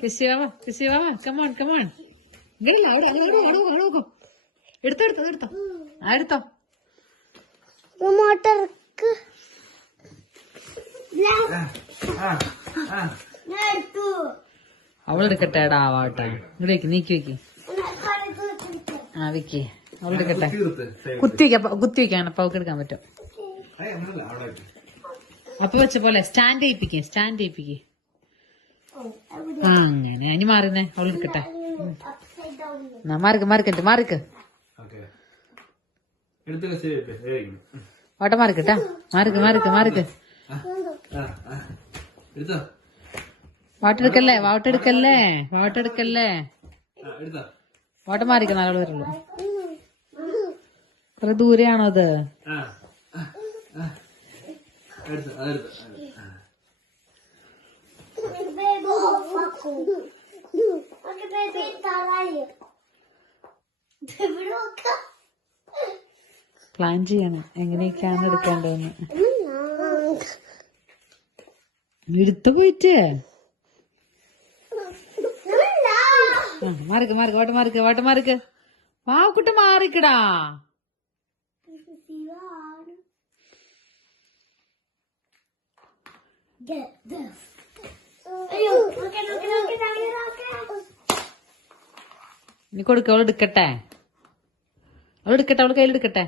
കിസിവാവ come on come on ഇങ്ങനല്ല അവിടെ നോക്കൂ എടുത്തോ എടുത്തോ മോട്ടർക്ക് അവളെടുക്കട്ടെടാ ആവാട്ടെ ഇങ്ങോട്ട് നീക്കി വെക്ക് വെക്ക് അവളെടുക്കട്ടെ കുത്തി വെക്കാൻ അപ്പൊ അവൾക്ക് എടുക്കാൻ പറ്റും അപ്പൊ വെച്ച പോലെ സ്റ്റാൻഡ് ചെയ്യിപ്പിക്കേ അങ്ങനെ ഇനി മാറുന്നേ അവളെടുക്കട്ടെ മാറിക്ക് ഓട്ട മാറിക്കട്ടാ മാറിക്ക് വാട്ടെടുക്കല്ലേ വാട്ട മാറിക്ക നാളെ വരുള്ളൂ കൊറേ ദൂരെയാണോ അത് പ്ലാൻ ചെയ്യണം എങ്ങനെയൊക്കെയാണ് എടുക്കേണ്ടതെന്ന് എടുത്തു പോയിട്ട് മാറിക്ക് വാക്കുട്ട മാറിക്കടാ ഇനി കൊടുക്ക അവളെടുക്കട്ടെ അവള് കയ്യിലെടുക്കട്ടെ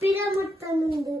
പിരാമുട്ടുണ്ട്